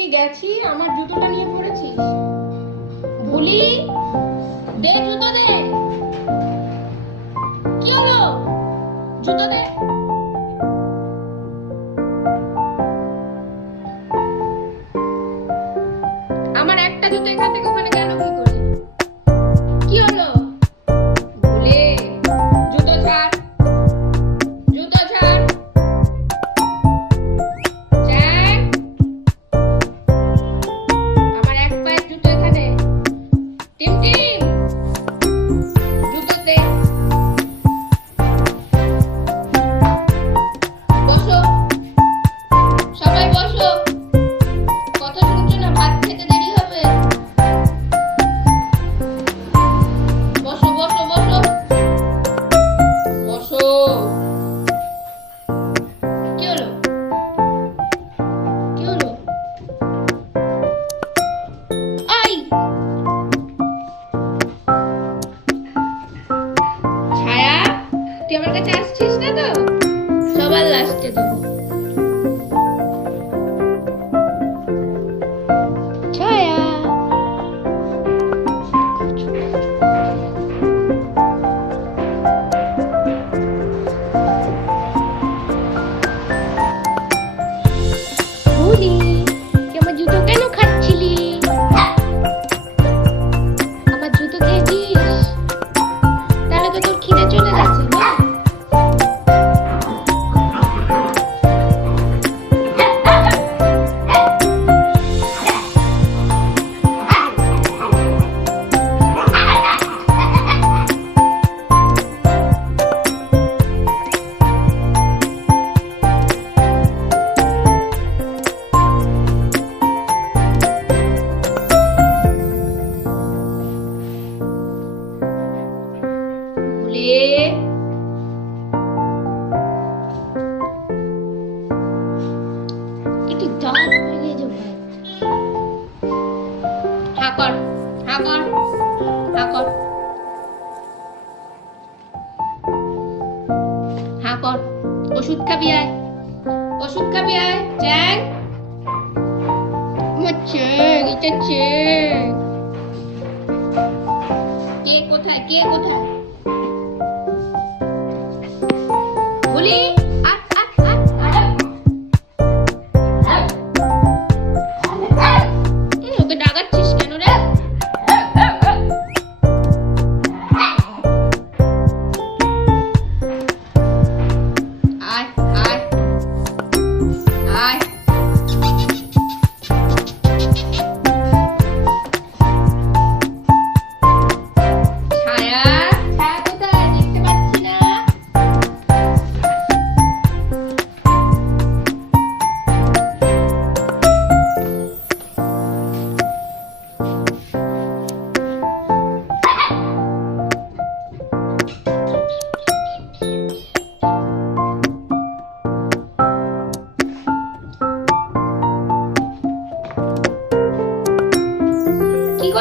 থেকে গেছি? আমার জুতোটা নিয়ে পড়েছিস? ভুলি দে জুতো দে। কি হলো? জুতো দে। আমার একটা জুতো এখান থেকে day. jangan kecewa ফুলে হাকর হাকর ওষুধ খাবি আয় ওষুধ খাবি আয় কে কোথায় কে কোথায়? Ready?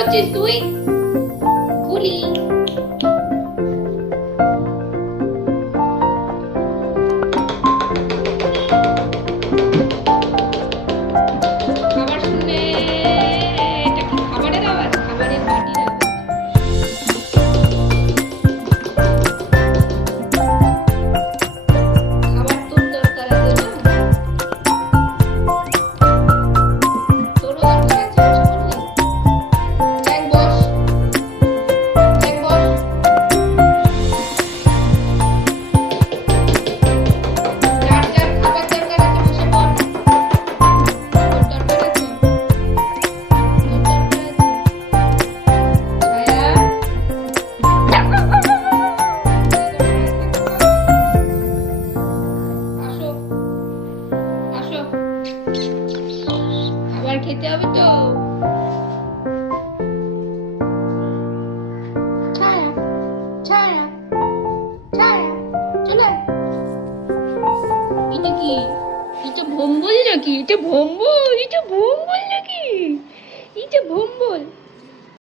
what she's doing? bombol력이 이제 bombo 이제 bombol력이 이제 bombo